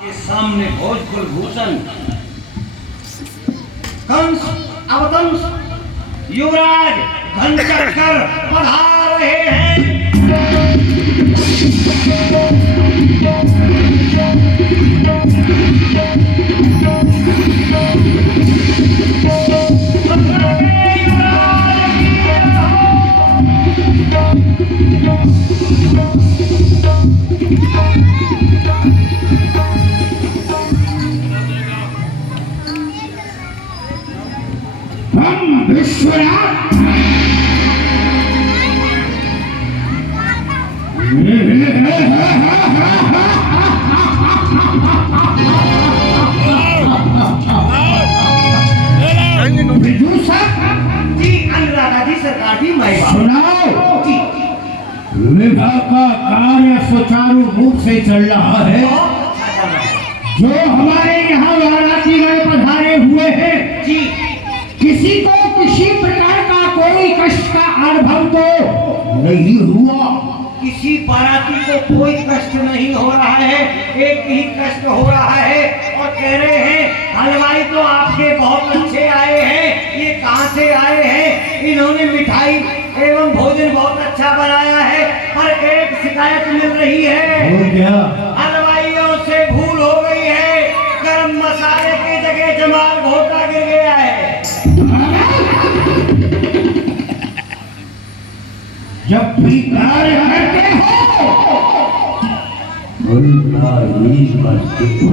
के सामने भोज कुलभूषण कंस अवतंस युवराज घनचक्कर पधार रहे हैं। हम विश्वनाथ जी अनुराधा जी सरकार जी मैं सुनाओ जी विवाह का कार्य सुचारू रूप से चल रहा है। जो हमारे यहाँ वाराणसी में पधारे हुए हैं जी किसी को किसी प्रकार का कोई कष्ट का अनुभव तो नहीं हुआ। किसी बाराती को कोई कष्ट नहीं हो रहा है, एक ही कष्ट हो रहा है और कह रहे हैं हलवाई तो आपके बहुत अच्छे आए हैं, ये कहाँ से आए हैं, इन्होंने मिठाई एवं भोजन बहुत अच्छा बनाया है, पर एक शिकायत मिल रही है। हो गया हलवाइयों से भूल हो गई है, गरम मसाले की जगह जमाल घोटा गिर गया है। जब भी कार्य करते हो उल्टा ही करते हो।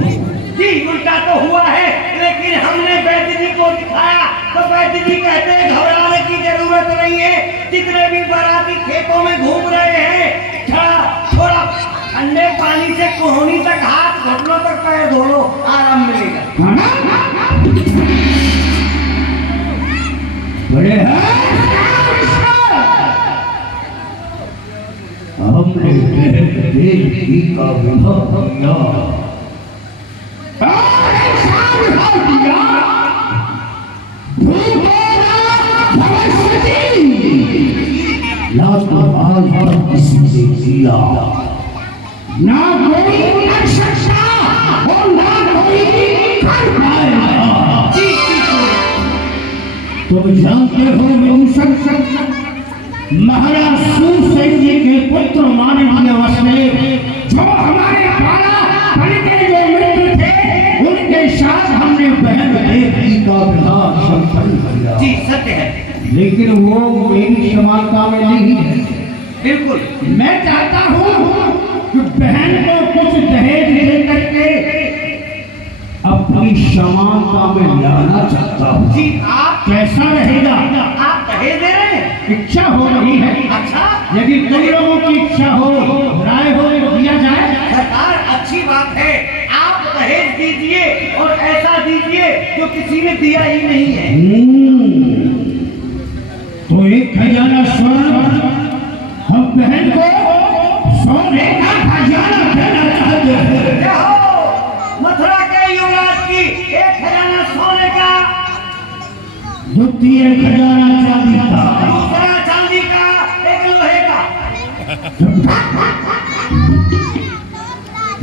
जी उल्टा तो हुआ है, लेकिन हमने वैद्य जी को दिखाया तो वैद्य जी कहते हैं घबराने की जरूरत नहीं है, जितने भी बाराती खेतों में घूम रहे हैं थोड़ा ठंडे पानी से कोहनी तक हाथ घुटनों तक पैर धो लो, आराम मिलेगा। बड़े हैं हमने देवी का विवाह किया ना तो बाल किसी से किया, ना कोई कर सकता और ना कोई कर पाएगा। तुम जानते हो महाराज सूरसेन जी के पुत्र माननीय वसुदेव जो हमारे पाला के जो मित्र थे उनके साथ हमने बहन देवी का विवाह संपन्न किया। जी सत्य है, लेकिन वो मेरी समानता में नहीं है। बिल्कुल मैं चाहता हूँ कि बहन को कुछ दहेज दे करके अपनी समानता में लाना चाहता हूँ। जी आप कैसा रहेगा? आप दहेज दे रहे हैं? इच्छा हो रही है। अच्छा यदि तुम लोगों की इच्छा हो राय हो तो दिया जाए। सरकार अच्छी बात है, आप दहेज दीजिए और ऐसा दीजिए जो किसी ने दिया ही नहीं है। तो एक खजाना स्वर्ण हम बहन को सोने का खजाना देना चाहते हैं। जय हो मथुरा के युवराज की, एक खजाना सोने का, द्वितीय खजाना चांदी का, दूसरा चांदी का, एक लोहे का।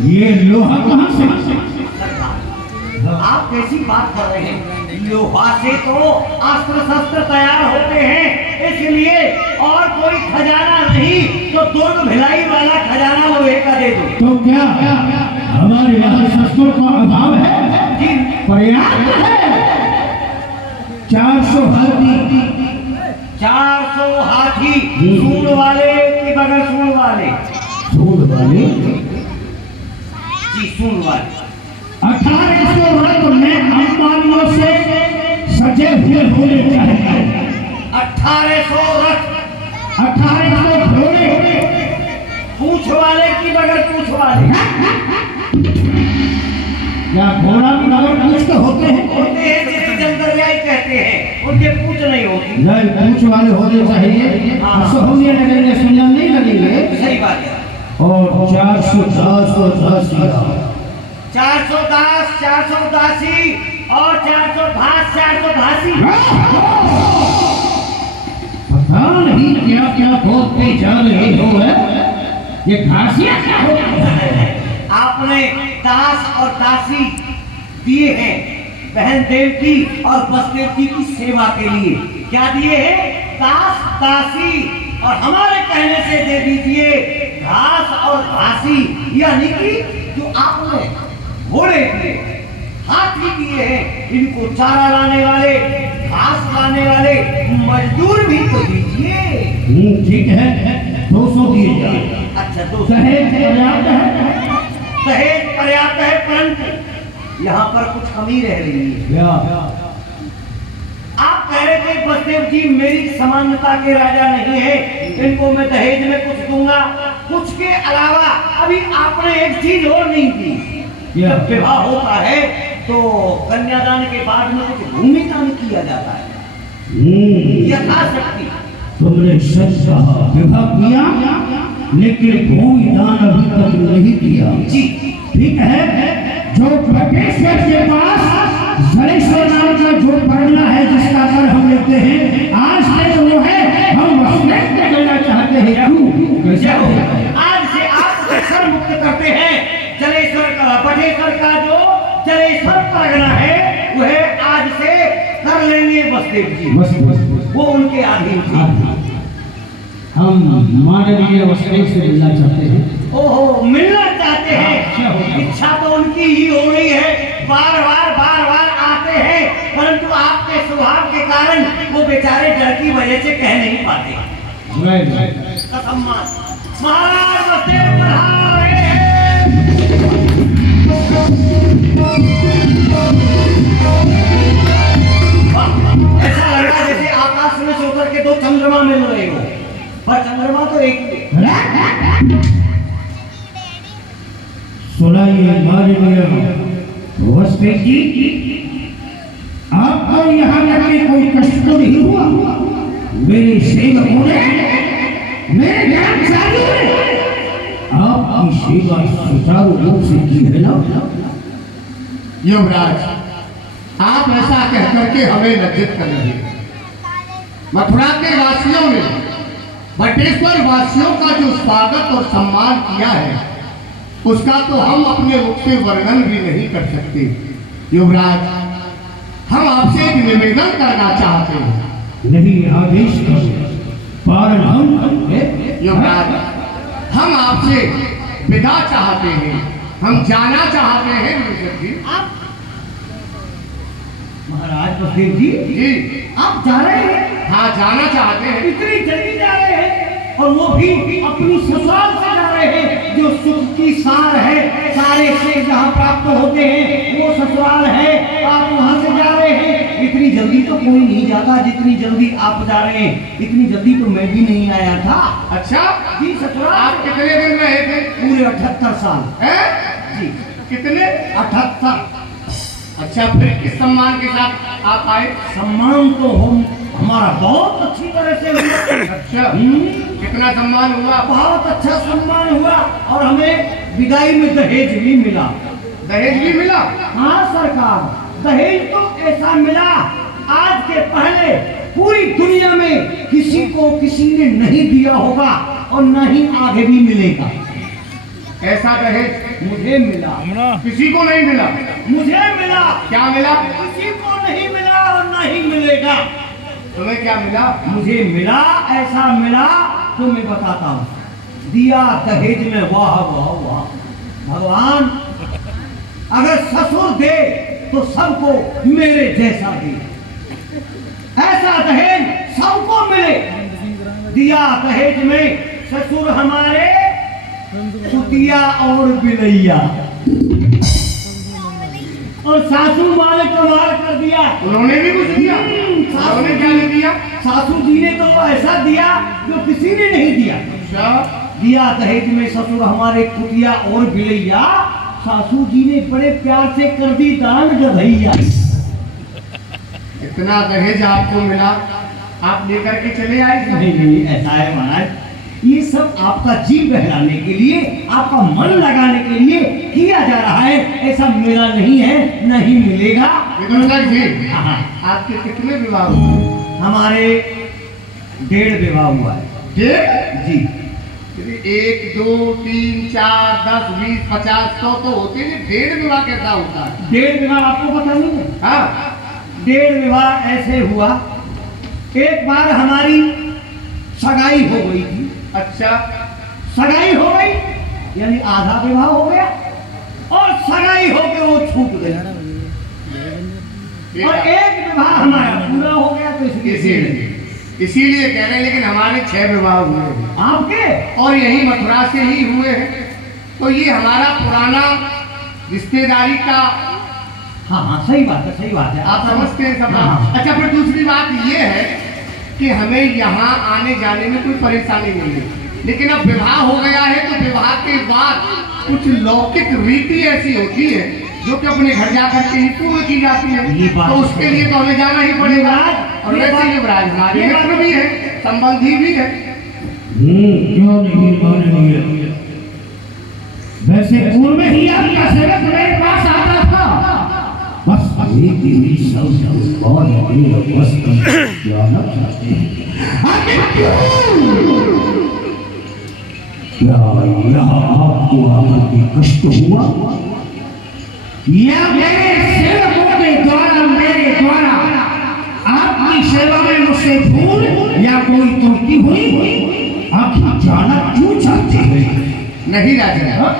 ये लोहा कहाँ से? आप कैसी बात कर रहे हैं? लोहा से तो अस्त्र शस्त्र तैयार होते हैं, इसलिए और कोई खजाना नहीं तो दुर्ग भिलाई वाला खजाना लोहे का दे दो। तो क्या हमारे यहाँ शस्त्रों का अभाव है? जी पर्याप्त है। 400 हाथी, 400 हाथी, सूंड वाले कि बगैर सूंड वाले? सूंड वाले। जी सूंड वाले। 1800 रथ में अंबानियों से सजे हुए होने चाहिए। 1800 रथ, 1800 घोड़े, पूंछ वाले की बगैर पूंछ वाले? क्या घोड़ा भी बगैर पूंछ के होते हैं? होते हैं जिन्हें जंगलियाई कहते हैं, उनके पूंछ नहीं होती। नहीं, पूंछ वाले होने चाहिए। सोहने लगेंगे, सुनने नहीं लगेंगे। सही बात है। और 410 410, 480 और 420 पता नहीं क्या क्या बोलते जा रहे हो है? ये खासियत क्या होती है? आपने दास और दासी दिए हैं बहन देवकी और बसदेवकी की सेवा के लिए। क्या दिए हैं? दास दासी, और हमारे कहने से दे दीजिए घास और घासी, यानी कि जो आपने घोड़े दिए, हाथी दिए हैं, इनको चारा लाने वाले, घास लाने वाले मजदूर भी तो दीजिए। ठीक है, 200 दिए जाए। अच्छा, तो दहेज पर्याप्त है? दहेज पर्याप्त है, परंतु यहाँ पर कुछ कमी रह रही है। क्या? आप कह रहे थे बसदेव जी मेरी समानता के राजा नहीं है, इनको मैं दहेज में कुछ दूंगा। कुछ के अलावा अभी आपने एक चीज और नहीं दी। जब विवाह होता है तो कन्यादान के बाद में कुछ भूमि दान किया जाता है, यथाशक्ति। तुमने सच कहा, विवाह किया लेकिन भूमि दान अभी तक नहीं किया। जी ठीक है, जो बटेश्वर के पास जलेश्वर नाम का जो पढ़ना है, जिसका कर हम लेते हैं, आज से वो है, हम वसुदेव को करना चाहते हैं। क्यों? कैसे हो? आज से आप सर मुक्त करते हैं। जलेश्वर का, बटेश्वर का जो जलेश्वर परगना है वह आज से कर लेंगे बसदेव जी। बस वो उनके अधीन थे। हम मानवीय वसुदेव से मिलना चाहते हैं। ओहो, मिलना चाहते अच्छा हो हैं। गया। इच्छा तो उनकी ही हो रही है, बार बार आते हैं, परंतु आपके स्वभाव के कारण वो बेचारे डर की वजह से कह नहीं पाते। कसम महाराज बसदेव पधारे हैं। ऐसा लग रहा जैसे आकाश में से उतर के दो चंद्रमा मिल रहे हो, पर चंद्रमा तो एक ही है। सुनाइए माननीय वसुदेव जी, आपको यहाँ तक के कोई कष्ट तो नहीं हुआ? मेरे सेवकों ने, मेरे कर्मचारियों ने आपकी सेवा सुचारू रूप से की है ना? युवराज, आप ऐसा कह करके हमें लज्जित कर रहे हैं। मथुरा के वासियों ने बटेश्वर वासियों का जो स्वागत और सम्मान किया है, उसका तो हम अपने मुख से वर्णन भी नहीं कर सकते। युवराज, हम आपसे एक निवेदन करना चाहते हैं। नहीं, आदेश करो, पालन हम करेंगे। युवराज, हम आपसे विदा चाहते हैं, हम जाना चाहते हैं। युवराज जी, आप महाराज बसदेव जी, जी आप जा रहे हैं? हाँ, जाना चाहते हैं। इतनी जल्दी जा रहे हैं, और वो भी अपनी ससुराल से जा रहे हैं, जो सुख की सार है, सारे से जहाँ प्राप्त होते हैं वो ससुराल है। आप वहाँ से जा रहे हैं, इतनी जल्दी तो कोई नहीं जाता जितनी जल्दी आप जा रहे हैं। इतनी जल्दी तो मैं भी नहीं आया था। अच्छा जी, ससुराल आप कितने दिन रहे थे? पूरे 78 साल। हैं? जी, कितने? 78। अच्छा, फिर किस सम्मान के साथ आप आए? सम्मान तो हम हमारा बहुत अच्छी तरह से हुआ। अच्छा, कितना सम्मान हुआ? बहुत अच्छा सम्मान हुआ, और हमें विदाई में दहेज भी मिला। दहेज भी मिला? हाँ सरकार, दहेज तो ऐसा मिला आज के पहले पूरी दुनिया में किसी को किसी ने नहीं दिया होगा, और न ही आगे भी मिलेगा। ऐसा दहेज मुझे मिला। किसी को नहीं मिला? मुझे मिला। क्या मिला? किसी को नहीं मिला और न ही मिलेगा। तुम्हें क्या मिला? मुझे मिला, ऐसा मिला तो मैं बताता हूँ। दिया दहेज में, वाह वाह वाह। भगवान अगर ससुर दे तो सबको मेरे जैसा दे, ऐसा दहेज सबको मिले। दिया दहेज में ससुर हमारे कुतिया और बिलैया, और सासू माँ ने कमाल कर दिया। उन्होंने भी कुछ दिया? उन्होंने क्या नहीं दिया? सासू जी ने तो ऐसा दिया जो किसी ने नहीं दिया। अच्छा, दिया दहेज में ससुर हमारे कुतिया और बिलैया, सासू जी ने बड़े प्यार से कर दी दान गधैया। इतना दहेज आपको मिला, आप लेकर के चले आए? नहीं नहीं, ऐसा है महाराज, ये सब आपका जी बहलाने के लिए, आपका मन लगाने के लिए किया जा रहा है। ऐसा मेरा नहीं है, नहीं मिलेगा। विदुषक जी, हाँ, आपके कितने विवाह हुए? हमारे 1.5 विवाह हुआ है। डेढ़? जी, 1 2 3 4 10 20 50 100 तो होते हैं। 1.5 विवाह कैसा होता है? 1.5 विवाह आपको पता नहीं है? हाँ 1.5 विवाह ऐसे हुआ, एक बार हमारी सगाई हो गई थी। अच्छा सगाई हो गई यानी आधा विवाह हो गया और सगाई होके वो छूट गई और एक विवाह हमारा पूरा हो गया। तो इसीलिए कह रहे हैं, लेकिन हमारे 6 विवाह हुए हैं आपके और यही मथुरा से ही हुए हैं। तो ये हमारा पुराना रिश्तेदारी का, हाँ सही बात है, सही बात है, आप समझते हैं सब। हाँ। अच्छा फिर दूसरी बात ये है कि हमें यहाँ आने जाने में कोई परेशानी नहीं है, लेकिन अब विवाह हो गया है तो विवाह के बाद कुछ लौकिक रीति ऐसी होती है जो कि अपने घर जाकर के ही पूर्ण की जाती है। ये बात तो उसके लिए तो हमें जाना ही पड़ेगा। और वैसे युवराज हमारे मित्र भी है, संबंधी भी है। क्यों नहीं मानेंगे? वैसे पूर्व में ही आपका सेवक मेरे पास आता था, बस एक ही शब्द और एक वस्त्र जाना चाहते हैं। आखिर क्यों? क्या यहाँ आपको आकर के कष्ट हुआ या मेरे सेवकों के द्वारा, मेरे द्वारा आपकी सेवा में मुझसे भूल या कोई त्रुटि हुई? आखिर जाना क्यों चाहते हैं? नहीं राजा,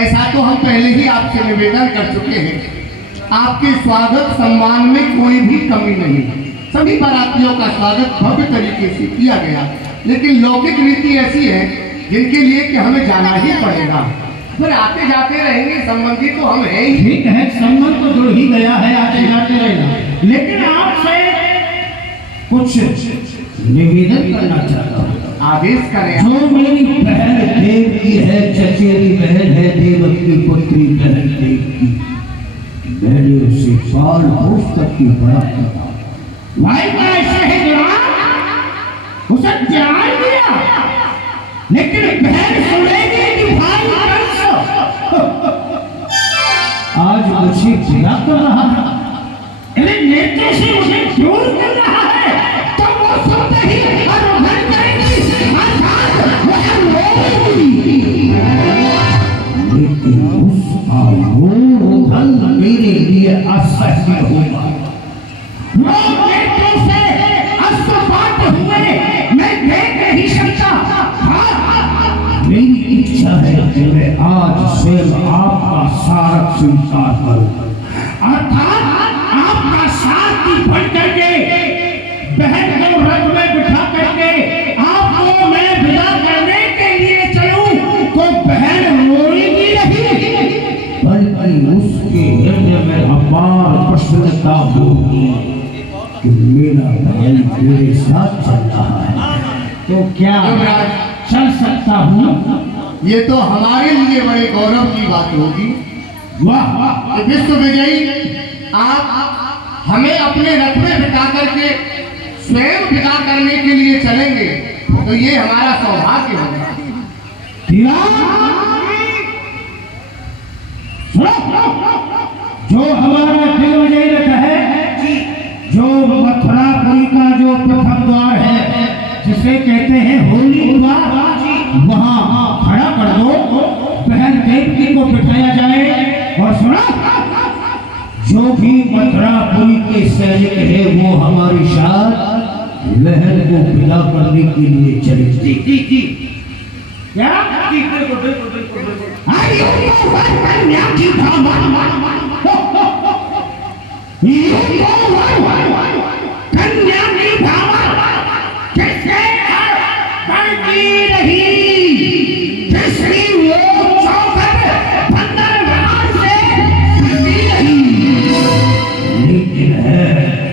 ऐसा तो हम पहले ही आपसे निवेदन कर चुके हैं। आपके स्वागत सम्मान में कोई भी कमी नहीं, सभी बारातियों का स्वागत भव्य तरीके से किया गया, लेकिन लौकिक रीति ऐसी है जिनके लिए कि हमें जाना ही पड़ेगा। फिर आते जाते रहेंगे, संबंधी तो हम हैं ही। ठीक है, संबंध तो जुड़ ही गया है, आते जाते रहेगा, लेकिन आपसे कुछ निवेदन करना चाहता हूँ। आदेश करें। जो मेरी बहन देव की है, चचेरी बहन है, देव की पुत्री बहन देव की, मैंने उसे पाल पोस करके बड़ा किया। भाई कैसे है गुलाम, उसे त्याग दिया, लेकिन बहन सुनेगी कि भाई कंस आज मुझे विदा कर रहा है, मेरे नेत्र से मुझे दूर कर रहा है, तो वो सुनते ही अरुधन करेंगी, अर्थात वह रोएगी। लेकिन उसका रोदन मेरे लिए असह्य होगा। वो नेत्रों से अश्रुपात हुए मैं देख नहीं सकता। मेरी इच्छा है कि मैं आज स्वयं आपका सारथ स्वीकार करूं, अर्थात आपका सारथी बन करके बहन को रथ में बिठा करके आपको मैं विदा करने के लिए चलूं, तो बहन रोएगी नहीं, बल्कि उसके हृदय में अपार प्रसन्नता होगी कि मेरा भाई मेरे साथ चल रहा है। तो क्या चल सकता हूँ? ये तो हमारे लिए बड़े गौरव की बात होगी। वाह, विश्व विजयी आप हमें अपने रथ में बिठा करके स्वयं विदा करने के लिए चलेंगे, तो ये हमारा सौभाग्य होगा। जो हमारा दिल विजयी रथ है, जो मथुरापुरी का जो प्रथम द्वार है, जिसे कहते हैं होली द्वार, वहाँ खड़ा कर दो, बहन देवकी को बिठाया जाए। और सुना, जो भी मथुरापुरी के सैनिक है वो हमारे साथ बहन को विदा करने के लिए चले। जी क्या? जी बिल्कुल बिल्कुल बिल्कुल बिल्कुल। लेकिन है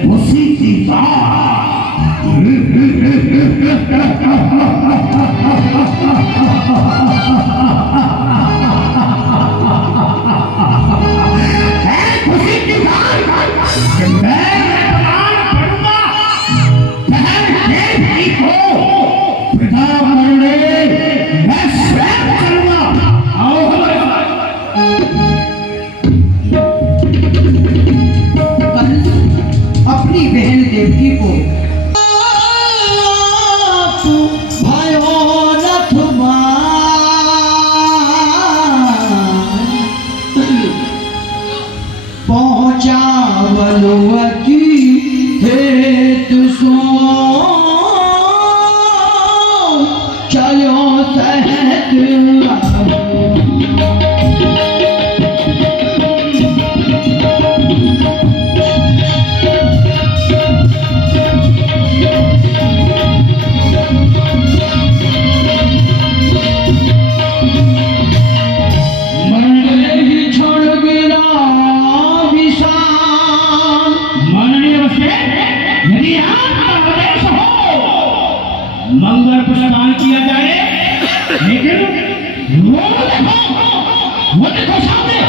उसी की चावलवती हेतु सो चलो सहत मंगल प्रदान किया जाए, लेकिन वो देखो सामने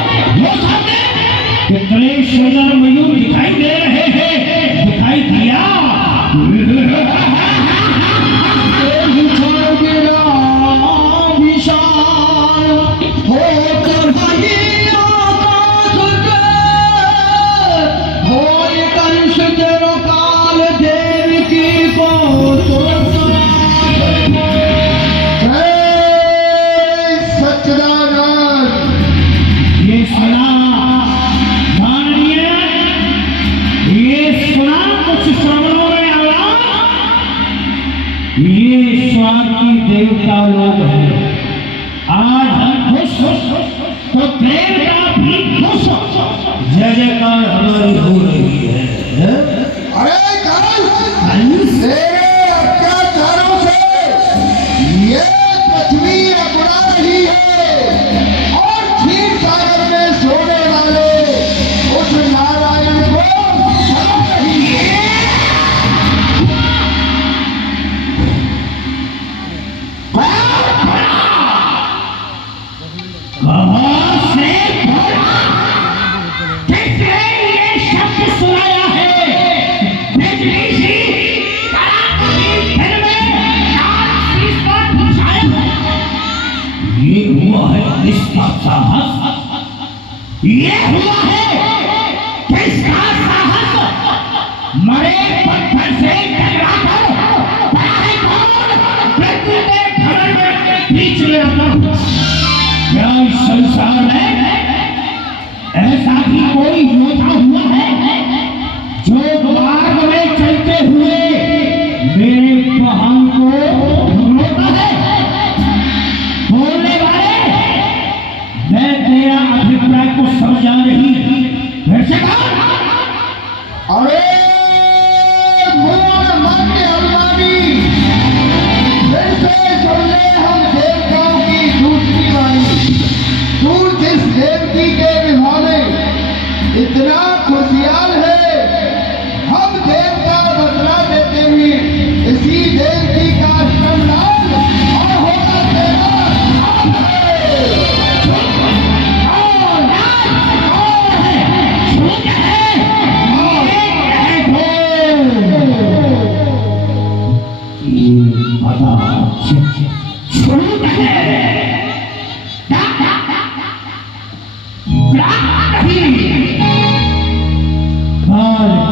कितने सुंदर मयूर दिखाई दे रहे हैं, दिखाई दिया विशाल हो कंस तेरो काल देव की देवता लोग हैं। आज हम खुश तो देवता भी खुश, जय जयकार हमारी हो रही है। अरे तेरे अत्याचारों से ये पृथ्वी अकुड़ा रही है और क्षीर सागर में सोने वाले उस नारायण को समा रही है। इसका साहस, ये हुआ है किसका साहस? मरे पत्थर से टकराकर पराई कौन मृत्यु के घर में बीच में आकर क्या इस संसार में ऐसा भी कोई योद्धा हुआ है जो मार्ग में चलते हुए मेरे बहन को रोकता है? बोलने वाले, मैं तेरा अभिप्राय को समझा नहीं, फिर से अरे मूल मान्य हनुमानी, फिर से सुन ले हम देवताओं की दूसरी वाणी। तू जिस देवती के विभाने इतना खुशियाल है, हम देवता बदला देते हुए इसी देवती का सम्मान और होगा तेरा।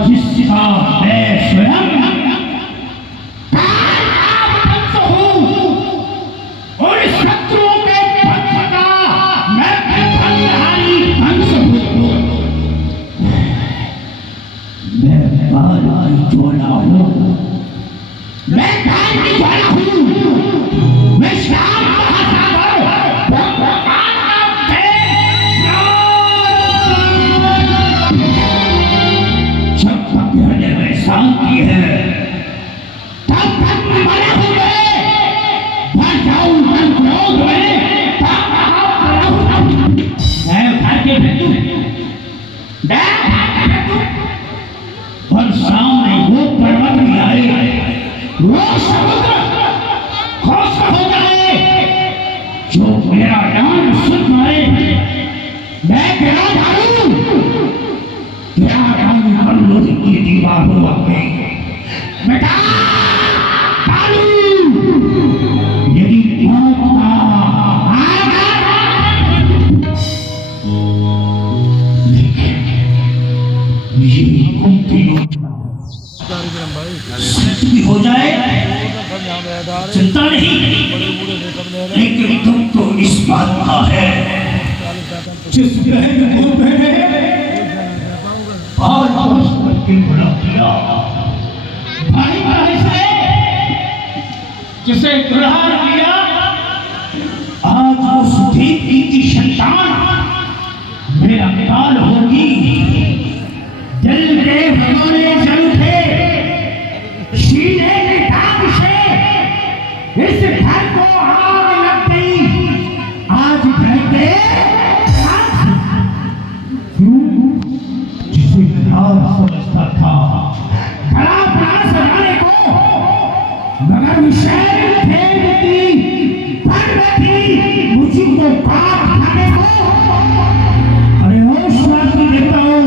जिसका मैं स्वयं और शत्रुओं के पंथ का मैं भंडारी हंस हूँ। मैं काल की ज्वाला हूँ, मैं काल की ज्वाला हूँ, मैं श्याम महासागर शांति है, तब तक मैं बना हूँ, भर जाऊँ मन क्रोध में, तब मैं उठा के फेंकूं, और सामने वो पर्वत भी आए, वो समुद्र खुश हो जाए, जो मेरा नाम सुन पाए, मैं गिरा डालूं, गिरा डालूं पर लोहे की दीवार हुआ बेटा डालू। यदि मौका आएगा, लेकिन ये कुंती भी हो जाए चिंता नहीं, लेकिन तुम तो इस बात का है जिस बहन को बहन जिसे ग्रहण किया, आज उस दीप्ति की संतान मेरा काल होगी। दिल के भगोने जल थे, सीने के दाग से इस घर को आग लग गई। आज घर के जिसे लाल समझता था बड़ा बड़ा सजाने को, मगर मिशेल फेंक दी, भर बैठी मुझी को काट खाने को। अरे होश वाली देता हूँ,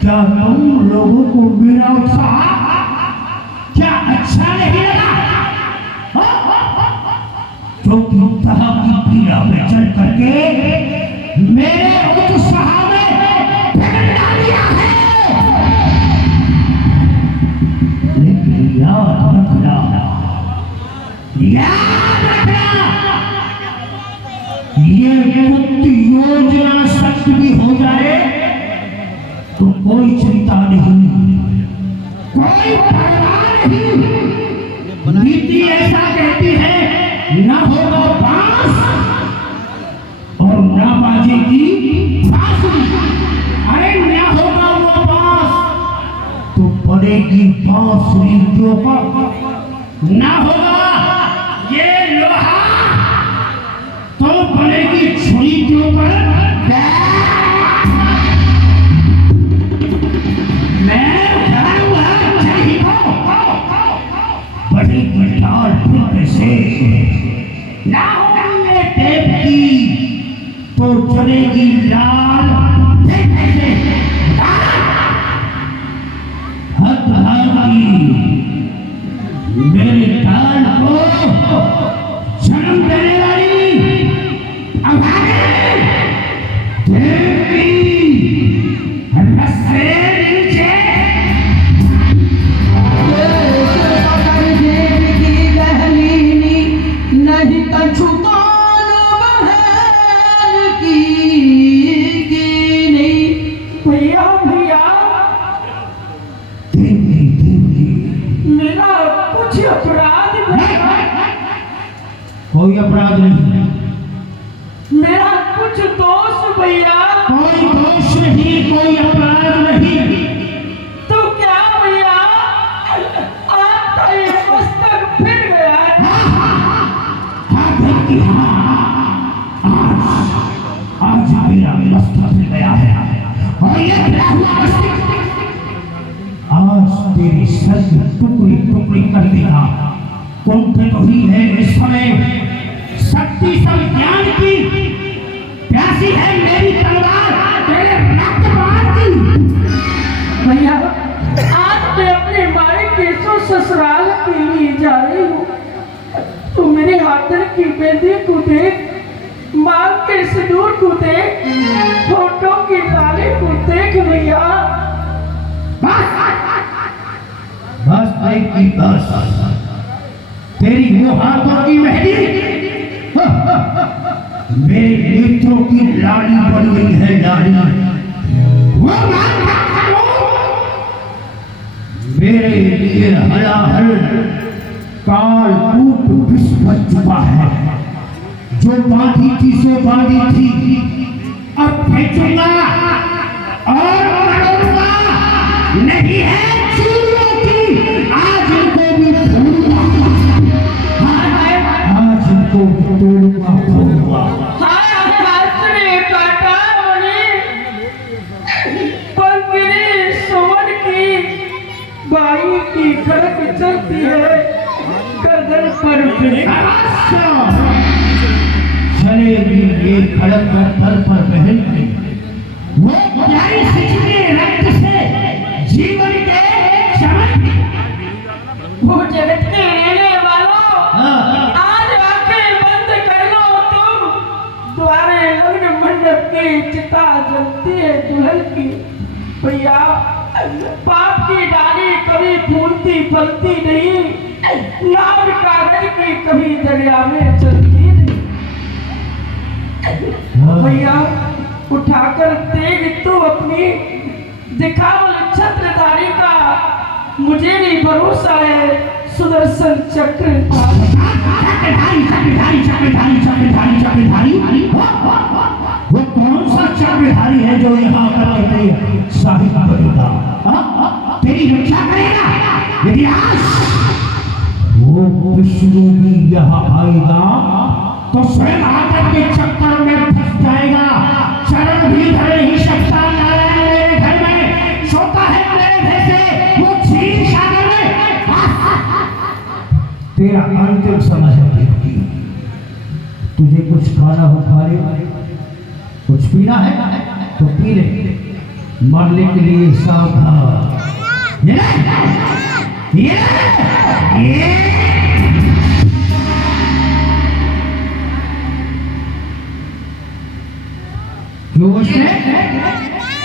क्या तुम लोगों को मेरा उत्साह क्या अच्छा नहीं लगा? जो कि तरह की पीड़ा में चल करके मेरे उत्साह में बिगड़ दिया है। लेकिन याद रखना, ये गुप्त योजना सत्य भी हो जाए तो कोई चिंता नहीं, कोई परवाह नहीं। नीति ऐसा कहती है, ना होगा बांस और ना बाजेगी बांसुरी। अरे ना होगा वो बांस तो पड़ेगी बांसुरी के ऊपर, ना होगा ये लोहा तो पड़ेगी छुरी के ऊपर। बड़ी विशाल पुत्र से ना होंगे देव की तो चलेगी लाल हथहारी मेरे काल को जन्म देने वाली देव की रस्से नीचे नहीं कछु काल महल की नहीं। भैया भैया मेरा कुछ अपराध नहीं, कोई अपराध नहीं, मेरा कुछ दोष भैया, कोई दोष नहीं, कोई अपराध नहीं। तो क्या भैया आपका ये मस्तक फिर गया है? आज मेरा मस्तक मिल गया है और ये आज तेरी सर टुकड़ी टुकड़ी कर देगा। कुंठ तो ही है इस समय शक्ति सब ज्ञान की, प्यासी है मेरी तलवार तेरे रक्तपात की। भैया आज मैं अपने मारे केसों ससुराल के लिए जा रही हूँ। तू मेरे हाथन की बेदी को देख, मांग के सिंदूर को देख, फोटो की लाली को देख भैया। बस की बस तेरी वो हाथों की मेहंदी मेरे नेत्रों की लाड़ी बन गई है, लाड़ी वो मेरे लिए हलाहल काल कूट विष बन चुका है। जो बांधी थी सो बांधी थी, अब फेंकूंगा और मारूंगा। नहीं है चूड़ियों की, आज इनको भी तोड़ूंगा, आज इनको भी तोड़ूंगा तोड़ूंगा। बाई की खड़क चलती है गर्दन पर चलेगी ये खड़क दर पर बहन की, वो प्यारी सिंचने रक्त से जीवन के चमन। वो जगत के रहने वालों, आज आंखें बंद कर लो तुम। द्वारे लग्न मंडप की चिता जलती है दुल्हन की। भैया पाप की डाली कभी फूलती फलती नहीं, नाम कागज की कभी दरिया में चलती नहीं। भैया उठाकर तेज तू अपनी दिखावल छत्रधारी का मुझे नहीं भरोसा है सुदर्शन चक्रधारी। चक्रधारी वो कौन सा चक्रधारी है जो यहाँ कर साहिब बनेगा, तेरी रक्षा करेगा? इतिहास वो विष्णु भी यहाँ आएगा तो स्वयं आकर के चक्कर में फंस जाएगा। चरण भी धर नहीं सकता। नारायण मेरे घर में सोता है, मेरे घर से वो क्षीर सागर में। तेरा अंतिम समय है बेटी, तुझे कुछ खाना हो खा ले, कुछ पीना है तो पी ले, मरने के लिए सावधान। ये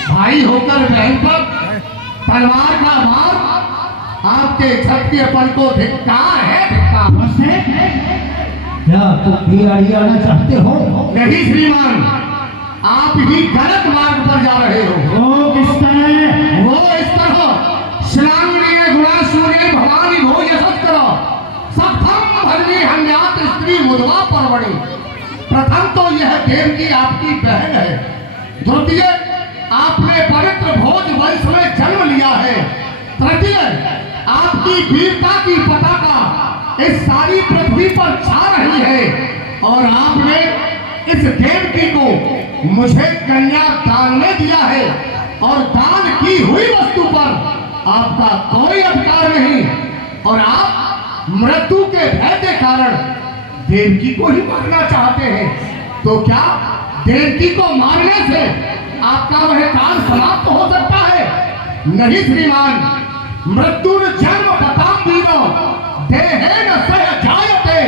भाई होकर बहन पर तलवार का वार, आपके क्षत्रिय पल को धिक्कार है, धिक्कार। क्या तुम भी आना चाहते हो? नहीं श्रीमान, आप ही गलत मार्ग पर जा रहे हो। वो किस तरह? वो इस तरह श्लाघनीय गुणाशून्य भवानी भो यशस् करो सप्तम भरनी हन्यात स्त्री मुद्वा परवड़ी। प्रथम तो यह देवकी आपकी बहन है, द्वितीय आपने पवित्र भोज वंश में जन्म लिया है, तृतीय आपकी वीरता की पताका इस सारी पृथ्वी पर छा रही है, और आपने इस देवकी को मुझे कन्या दान में दिया है, और दान की हुई वस्तु पर आपका कोई अधिकार नहीं, और आप मृत्यु के भय के कारण देवकी को ही मारना चाहते हैं। तो क्या देवकी को मारने से आपका वह काल समाप्त हो सकता है? नहीं श्रीमान, मृत्यु जन्म बताम दीनो देहेन सह जायते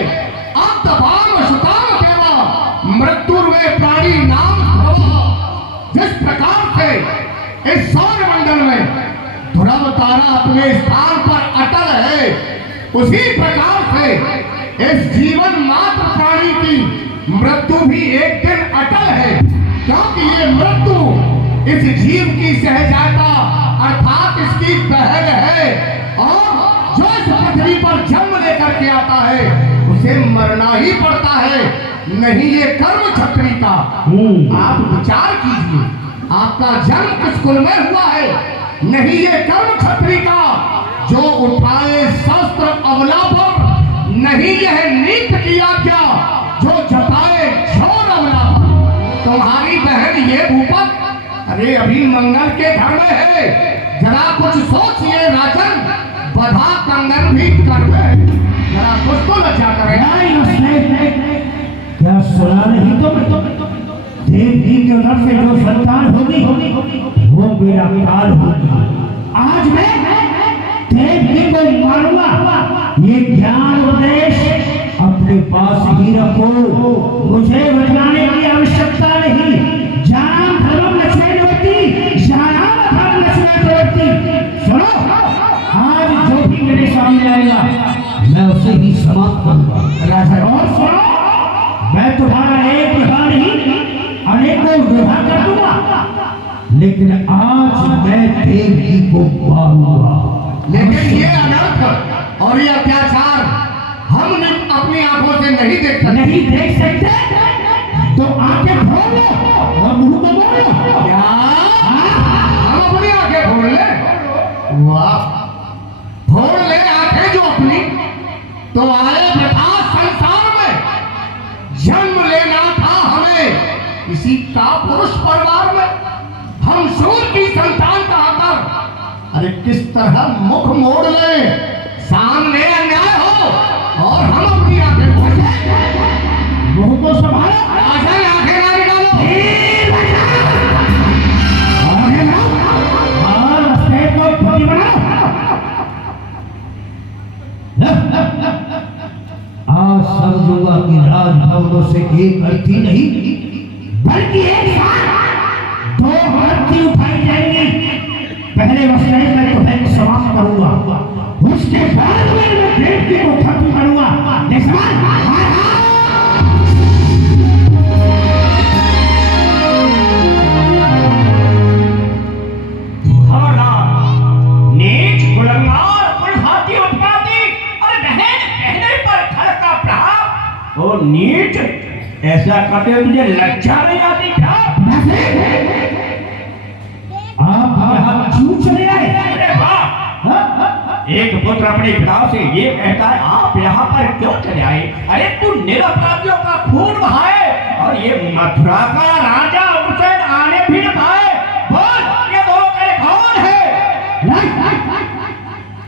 अंतभाम सुताम देवा मृत्यु में प्राणी नाम प्रवाह। जिस प्रकार से इस सौरमंडल में ध्रुव तारा अपने स्थान पर अटल है, उसी प्रकार से इस जीवन मात्र प्राणी की मृत्यु भी एक दिन अटल है, क्योंकि ये मृत्यु इस जीव की सहजाता अर्थात इसकी पहल है, और जो इस पृथ्वी पर जन्म लेकर के आता है उसे मरना ही पड़ता है। नहीं ये कर्म छत्री का। आप विचार कीजिए, आपका जन्म किस कुल में हुआ है? नहीं ये कर्म छत्री का जो उठाए शस्त्र अबला पर, नहीं यह नीत की आज्ञा जो जताए झोर अबला पर। तुम्हारी बहन ये भूपत अरे अभी मंगल के घर में है, जरा कुछ सोचिए राजन, बधा कंगन भी कर में जरा कुछ तो लज्जा करेगा। क्या सुना नहीं तुम? देवकी के उधर से जो संतान होगी वो मेरा काल होगी। आज मैं देवकी को मारूंगा। ये ज्ञान उपदेश अपने पास ही रखो, मुझे बदलाने की आवश्यकता नहीं। जानाम धर्मम लक्ष्मीवती, जानाम धर्म लक्ष्मीवती। सुनो, आज जो भी मेरे सामने आएगा मैं उसे ही समाप्त करूंगा। राजा और सुनो, मैं तुम्हारा एक विवाह नहीं अनेकों विवाह कर दूंगा, लेकिन आज मैं देवकी को मारूंगा। लेकिन ये अनर्थ और ये अत्याचार हम अपनी आंखों से नहीं देख सकते। नहीं देख सकते तो आंखें खोल लो और मुंह को बोलो। क्या हम अपनी आंखें खोल ले? वाह, खोल ले आंखें जो अपनी। तो आए बेटा संसार में जन्म लेना था हमें इसी का पुरुष परिवार में, हम सूर्य की संतान कहकर अरे किस तरह मुख मोड़ ले, सामने अन्याय हो और हम अपनी आंखें खोले। मुंह को संभालो, आंखें ना निकालो। और रास्ते को पति बनाओ। आज समझूंगा कि राजभवनों से एक अर्थी नहीं बल्कि एक साथ दो अर्थी उठाई जाएंगी। पहले मसले मैं तुम्हें समाप्त करूंगा, उसके बाद मैं देवकी को खत्म करूंगा। नीच कुलंगार नीच, ऐसा करते हुए तुझे लज्जा नहीं आती क्या? आप यहाँ क्यों चले आए? अरे वाह! एक पुत्र अपने पिता से ये कहता है आप यहाँ पर क्यों चले आए? अरे तू निरपराधियों का खून बहाए और ये मथुरा का राजा हुसैन आने भी न पाए। बोल, ये दोनों तेरे कौन है?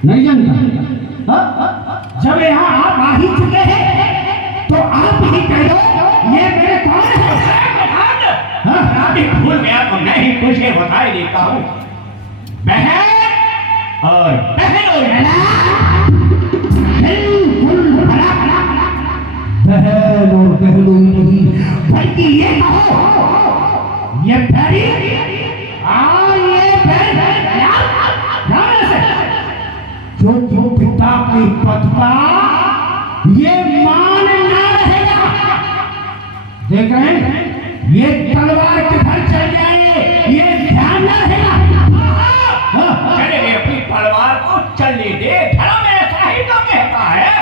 नहीं जानता। जब यहाँ आप आ ही चुके हैं तो आप ही कह दो ये मेरे कौन है? अभी भूल गया तो मैं ही तुझे बता देता हूँ। बहन और बहन और बहनों नहीं, बल्कि ये कहो ये बैरी ये जो पिता की पत्ता ये मान ना रहेगा। देख रहे हैं ये तलवार किधर चल जाए ये ध्यान ना रहेगा। चले दे अपनी तलवार को चलने दे, धर्म ऐसा ही तो कहता है।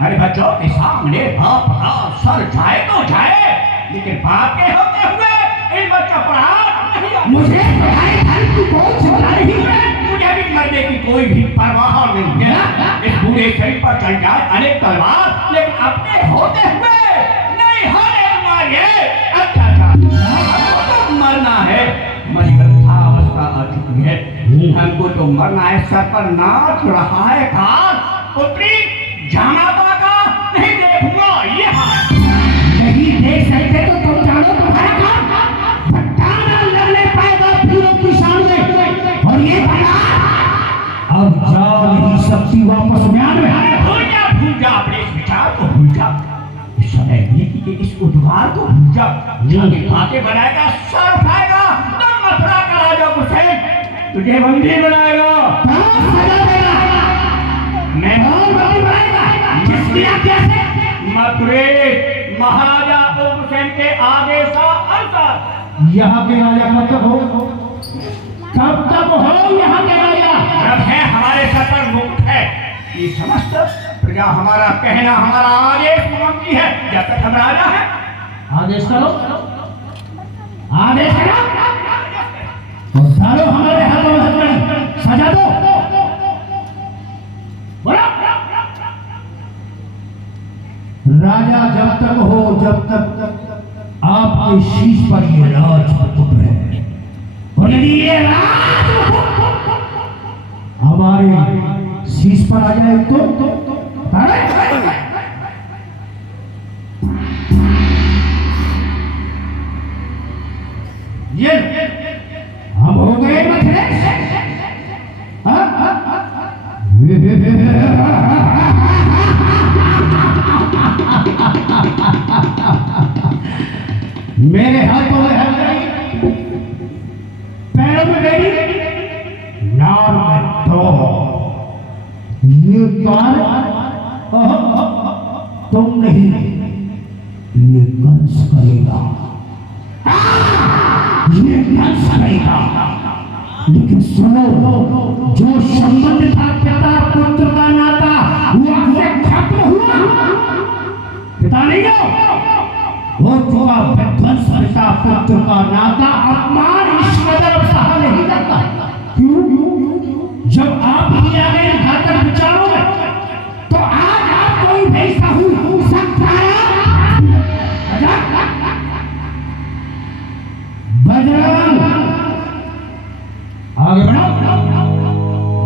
अरे बच्चों के सामने बाप का सर जाए तो जाए, लेकिन बाप के होते हुए इन बच्चा पढ़ा नहीं। मुझे पढ़ाई धर्म की कोई चिंता नहीं है। मुझे भी मरने की कोई भी परवाह नहीं है। इस बूढ़े शरीर पर चल जाए अनेक तलवार, लेकिन अपने होते हुए नहीं होने मांगे। अच्छा हमको तो मरना है, मरिगंधा अवस्था आ चुकी है, हमको तो मरना है। सर पर नाच रहा है काल, पुत्री जामाता का नहीं देखूंगा ये हाल। नहीं देख सकते तो तुम जानो तुम्हारा काम भट्टाना लगने पाएगा फिरों की सामने। और ये बना अब जा नहीं सकती वापस म्यान में। भूल जा अपने इस विचार को, भूल जा इस समय नीति के इस उद्वार को, भूल जा। जाके बातें बनाएगा, सर उठाएगा, तब मथुरा का राजा हुसैन तुझे बंदी बनाएगा। मैं किसकी आज्ञा से? मथुरे महाराजा हुसैन के आदेश का अनुसार। यहाँ के राजा कब तक हो? कब तक हो यहाँ के राजा? जब है हमारे सर पर मुकुट है, ये समस्त प्रजा हमारा कहना, हमारा आदेश मानती है। जब तक हम राजा हैं आदेश करो, आदेश करो और डालो हमारे हाथों में हथकड़ी, सजा दो। बोलो राजा जब तक हो, जब तक आपके शीश पर ये राज मुकुट है, और यदि ये राज हमारे शीश पर आ जाए तो ये हम हो गए मथुरे। मेरे हाथों में हथकड़ी, पैरों में बेड़ी, नार में दो। ये काल तुम नहीं, ये कंस करेगा, ये कंस करेगा। लेकिन सुनो, जो संबंध था पिता पुत्र का नाता वो आपसे खत्म हुआ। पिता नहीं हो वो चुका विध्वंस, पिता पुत्र का नाता अपमान इस कदर सहा नहीं करता। क्यों? जब आप ही आ गए घातक विचारों में, तो आज आप कोई भैसा हो सकता है। बजरंग आगे बढ़ो,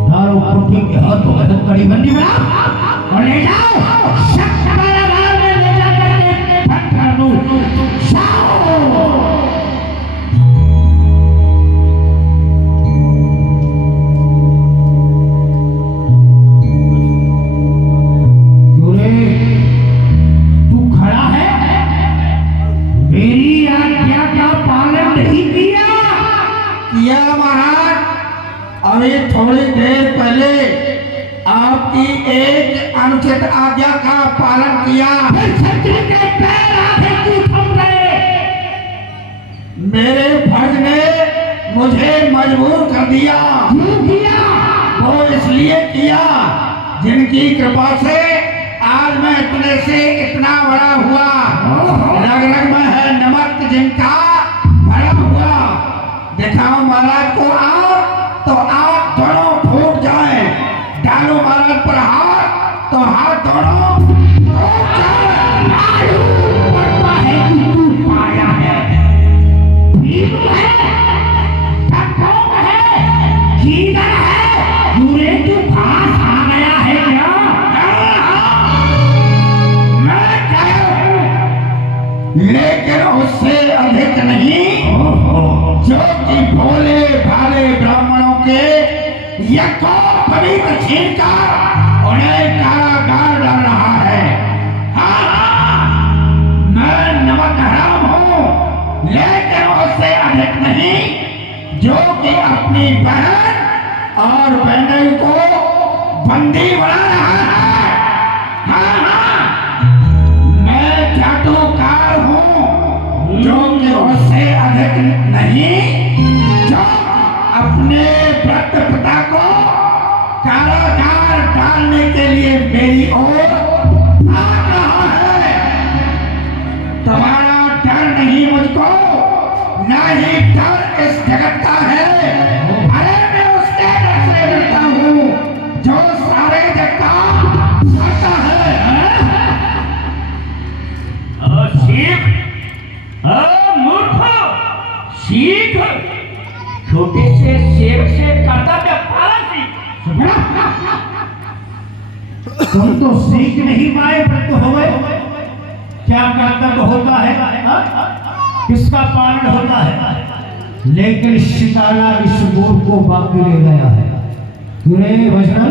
दारू पुट्ठी के हाथों में हथकड़ी बंदी बनाओ और ले जाओ शक्तिवाला बाग में ले जाकर के फटकार दो। तू खड़ा है, मेरी आज्ञा का पालन नहीं किया। महाराज, अभी थोड़ी देर पहले आपकी एक अनुचित आज्ञा का पालन किया। क्षत्रिय के पैर आगे क्यों थम गए? मेरे फर्ज ने मुझे मजबूर कर दिया। क्यों किया? वो इसलिए किया जिनकी कृपा से आज मैं इतने से इतना बड़ा हुआ, रग रग में है नमक जिनका भरा हुआ। दिखाओ महाराज को आप, तो आप दोनों फूट जाए। डालो महाराज पर हाथ, तो हाथ दोनों फूट जाए। मालूम पड़ता है कि तू पाया है, भीम है, टकौन है, कीदर है, पूरे तू घास आ गया है क्या? मैं क्या हूँ, लेकिन उससे अधिक नहीं, जो कि भोले भाले ब्राह्मणों के यज्ञ पवित्र छीनकर उन्हें कारागार डाल रहा है। हाँ, मैं नमक हराम हूँ, लेकिन उससे अधिक नहीं, जो कि अपनी बहन और बहनोई को बंदी बना रहा है। हाँ, मैं जादूकार हूँ, जो कि उससे अधिक नहीं, जो अपने व्रत पिता को कारागार डालने के लिए मेरी ओर आ रहा है। तुम्हारा डर नहीं मुझको, ना ही डर इस जगत का है। अरे मैं उसके डर से डरता हूँ जो सारे जगत का करता है। सीख, मूर्ख, सीख, छोटे से शेर से कर्तव्य पालन सीख। तुम तो सीख नहीं पाए, व्रत हो गए। क्या कर्तव्य होता है, किसका पालन होता है, लेकिन शिकाला इस बोर को बाकी ले गया है। तुरे वजन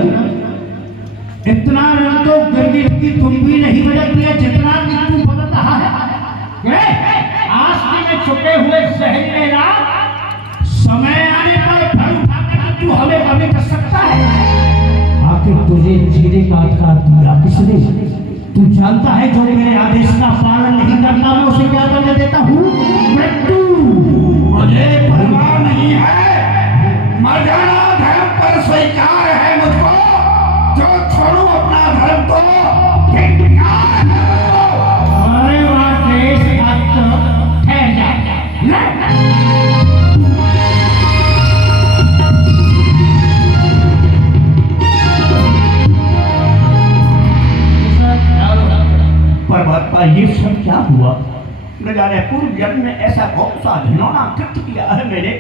इतना रंग तो गिरगिट की तुम भी नहीं बदल दिया जितना कि तू बदल रहा है। आस्ती में छुपे हुए शहर में रात, समय आने पर फल उठाकर तू हमें कभी कर सकता है। आखिर तुझे जीने का अधिकार दिया किसने? तू जानता है जो मेरे आदेश का पालन नहीं करता मैं उसे क्या करने देता हूँ? मृत्यु। मुझे परवाह नहीं है, मर जाना धर्म पर स्वीकार है मुझको, जो छोड़ू अपना धर्म को धिक्कार है मुझको। अरे वाह देश भक्त, ठहर जा। परमात्मा ये सब क्या हुआ? न जाने पूर्व जन्म में ऐसा कौन सा घिनौना कृत्य किया है मैंने,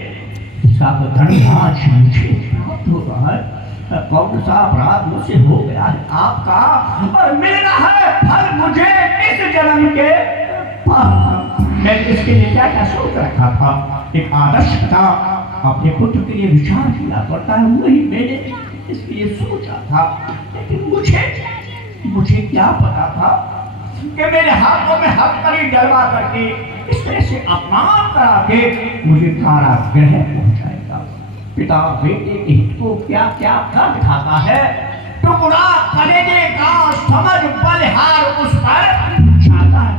इसका तो दंड आज मुझे प्राप्त हो रहा है। कौन सा अपराध मुझसे हो गया है आपका, और मिलना है फल मुझे इस जन्म के। मैं इसके लिए क्या क्या सोच रखा था, एक आदर्श था, अपने पुत्र के लिए विचार किया करता है, वही मैंने इसके लिए सोचा था। लेकिन मुझे क्या पता था कि मेरे हाथों में हथकड़ी डलवा करके इस तरह से अपमान करा के मुझे कारागृह पहुंचाएगा। पिता बेटे के हित को क्या क्या कर दिखाता है, टुकड़ा कलेजे का समझ बलिहार उस पर छाता है,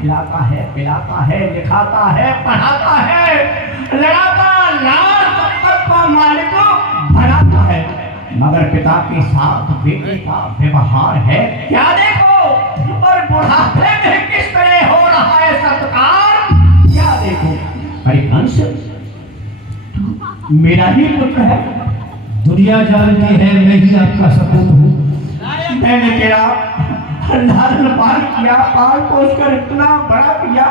खिलाता है, पिलाता है, लिखाता है, पढ़ाता है, लड़ाता लाल पत्थर को मालिक को भराता है, मगर पिता के साथ बेटे का व्यवहार है क्या देखो, और बुढ़ापे में किस तरह हो रहा है सत्कार क्या देखो। अरे हंस, मेरा ही पुत्र है, दुनिया जानती है मैं ही आपका सपूत हूँ। मैंने तेरा लालन पालन किया, पाल पोस कर इतना बड़ा किया,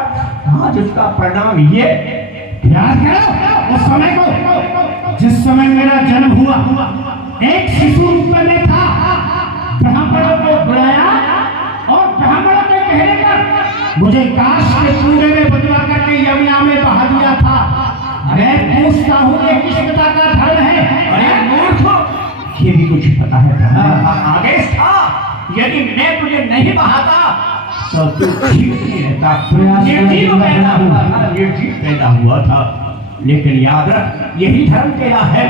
आज उसका परिणाम ये। याद करो उस समय को जिस समय मेरा जन्म हुआ, एक शिशु रूप में था, ब्राह्मणों को बुलाया और ब्राह्मणों के कहने पर मुझे काश के पूरे में बदला करके यमुना में बहा दिया था। मैं पूछता हूँ ये किस पिता का धर्म है? अरे मूर्ख, ये भी तुझे पता है आदेश था, यदि मैं तुझे नहीं बहाता तो तू जीव नहीं रहता। निर्जीव पैदा हुआ था, निर्जीव पैदा हुआ था, लेकिन याद रख यही धर्म तेरा है।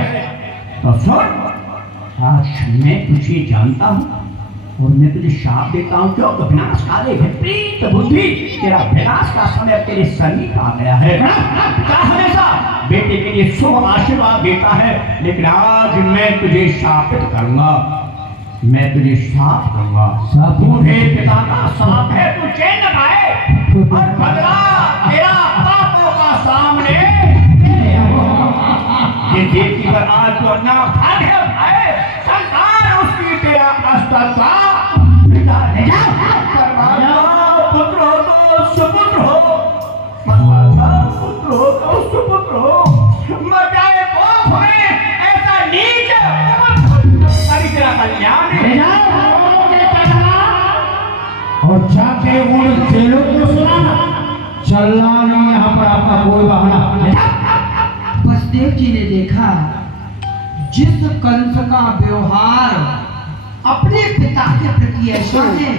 तो सुन, आज मैं तुझे जानता हूँ और मैं तुझे शाप देता हूँ, क्यों? तो विनाश काले विपरीत बुद्धि, तेरा विनाश का समय तेरे समीप आ गया है। पिता हमेशा बेटे के लिए शुभ आशीर्वाद देता है, लेकिन आज मैं तुझे शापित करूंगा। मैं तुझे साफ दूंगा। बूढ़े पिता का साफ है, तू चैन लगाए और बदला तेरा पापों का सामने ये देवी पर आज तो ना भाग्य है संसार उसकी तेरा अस्तित्व पिता ले पुत्र हो तो सुपुत्र हो, पुत्र हो तो सुपुत्र हो, मर जाए पाप में ऐसा नीच तेरा कल्याण और जाके उन जेलों को सुनाना, चलना नहीं यहाँ पर आपका कोई बहाना। वसुदेव जी ने देखा जिस कंस का व्यवहार अपने पिता के प्रति ऐसा है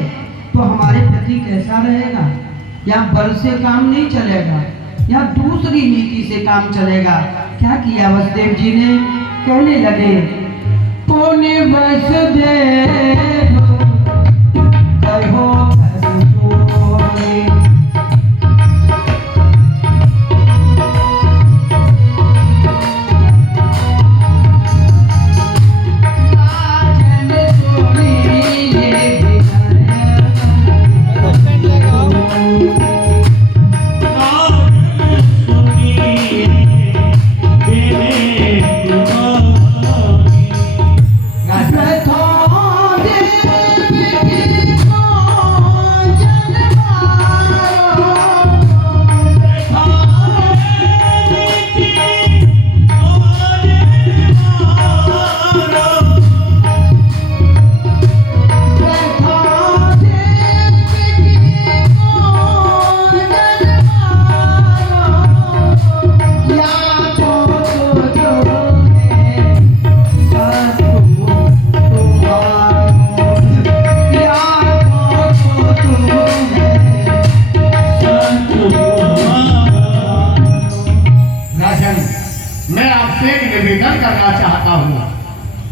तो हमारे प्रति कैसा रहेगा। यहाँ बल से काम नहीं चलेगा, यहाँ दूसरी नीति से काम चलेगा। क्या किया वसुदेव जी ने, कहने लगे तूने वसुदेव कहो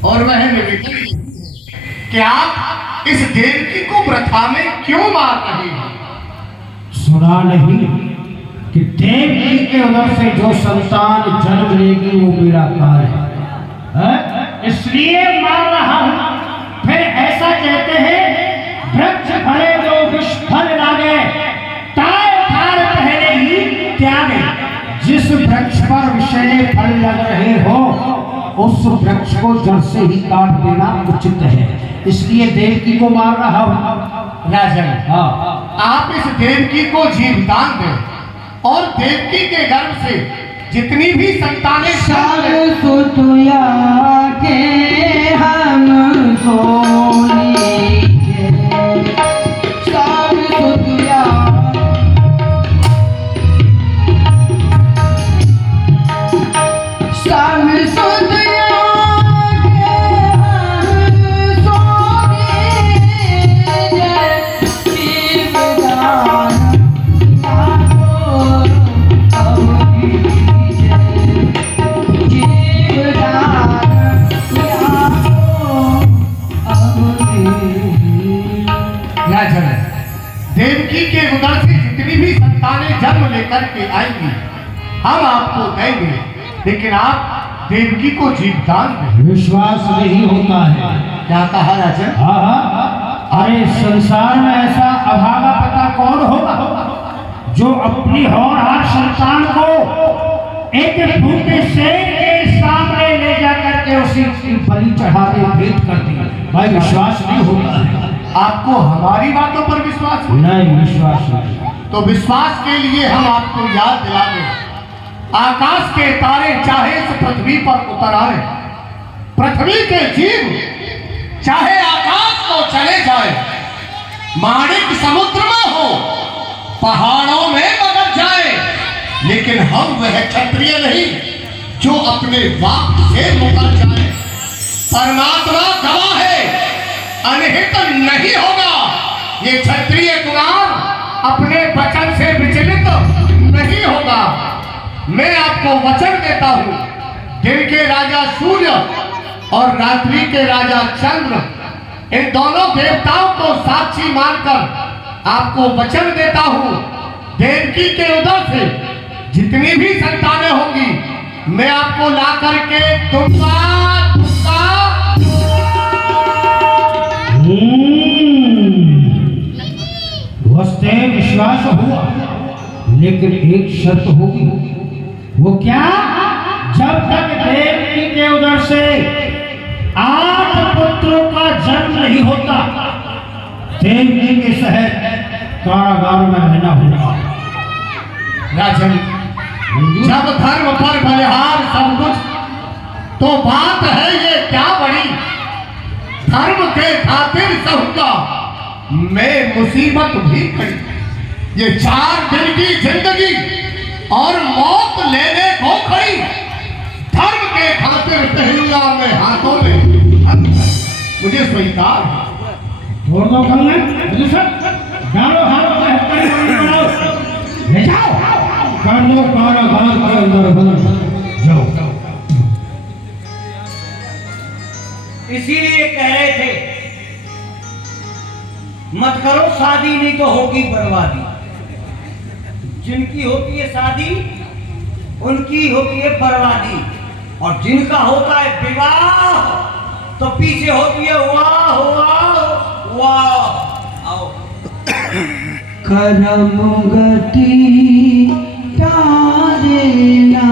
और वह निवेदन कि आप इस देवकी को वृथा में क्यों मार रहे हैं? सुना नहीं कि देवकी के उदर से जो संतान जन्म लेगी वो मेरा काल है, इसलिए मार रहा हूं। फिर ऐसा कहते हैं वृक्ष फले जो विषफल लागे, तार तार पहले ही त्यागे। जिस वृक्ष पर विषैले फल लग रहे हो उस वृक्ष को जड़ से ही काट देना उचित है, इसलिए देवकी को मार रहा हूं। राजन, हाँ, आप इस देवकी को जीवदान दें और देवकी के गर्भ से जितनी भी संतानें सुतुया के हम सोनी सब सुतुया सब सुतुया देवकी के उदर से जितनी भी संतानें जन्म लेकर के आएंगी हम आपको देंगे, लेकिन आप देवकी को जीवदान दें। विश्वास नहीं होता है। क्या कहा राजन? हाँ हाँ, अरे संसार में ऐसा अभागा पता कौन होगा जो अपनी होनहार संतान को एक भूखे शेर के सामने ले जाकर के उसी की बलि चढ़ा के भेंट कर दी। भाई विश्वास नहीं होता है। आपको हमारी बातों पर विश्वास नहीं, विश्वास नहीं। तो विश्वास के लिए हम आपको याद दिला दें, आकाश के तारे चाहे इस पृथ्वी पर उतर आए, पृथ्वी के जीव चाहे आकाश को चले जाए, माणिक समुद्र में हो, पहाड़ों में बदल जाए, लेकिन हम वह क्षत्रिय नहीं जो अपने वाक से मुकर जाए। परमात्मा गवाह है, अनहित नहीं होगा। ये क्षत्रिय कुमार अपने वचन से विचलित नहीं होगा। मैं आपको वचन देता हूं, दिन के राजा सूर्य और रात्रि के राजा चंद्र, इन दोनों देवताओं को साक्षी मानकर आपको वचन देता हूं, देवकी के उदर से जितनी भी संतानें होंगी मैं आपको ला करके दूंगा। विश्वास हुआ, लेकिन एक शर्त होगी। वो क्या? जब तक देवकी के उधर से 8 पुत्रों का जन्म नहीं होता, देवकी के शहर कारागार में रहना होगा। राजन, जब धर्म पर बलिहार सब कुछ, तो बात है ये क्या बड़ी? धर्म के खातिर सहूगा मैं मुसीबत भी खड़ी। ये 4 दिन की जिंदगी और मौत लेने को खड़ी। धर्म के खातिर पहलुआ में हाथों में मुझे स्वीकार है। छोड़ दो कल में डालो हारो ले जाओ, कर लो कारागार के अंदर बंद जाओ। इसीलिए कह रहे थे मत करो शादी, नहीं तो होगी बर्बादी। जिनकी होती है शादी उनकी होती है बर्बादी, और जिनका होता है विवाह तो पीछे होती है वाह वाह वाह। आओ करम गति तारे ना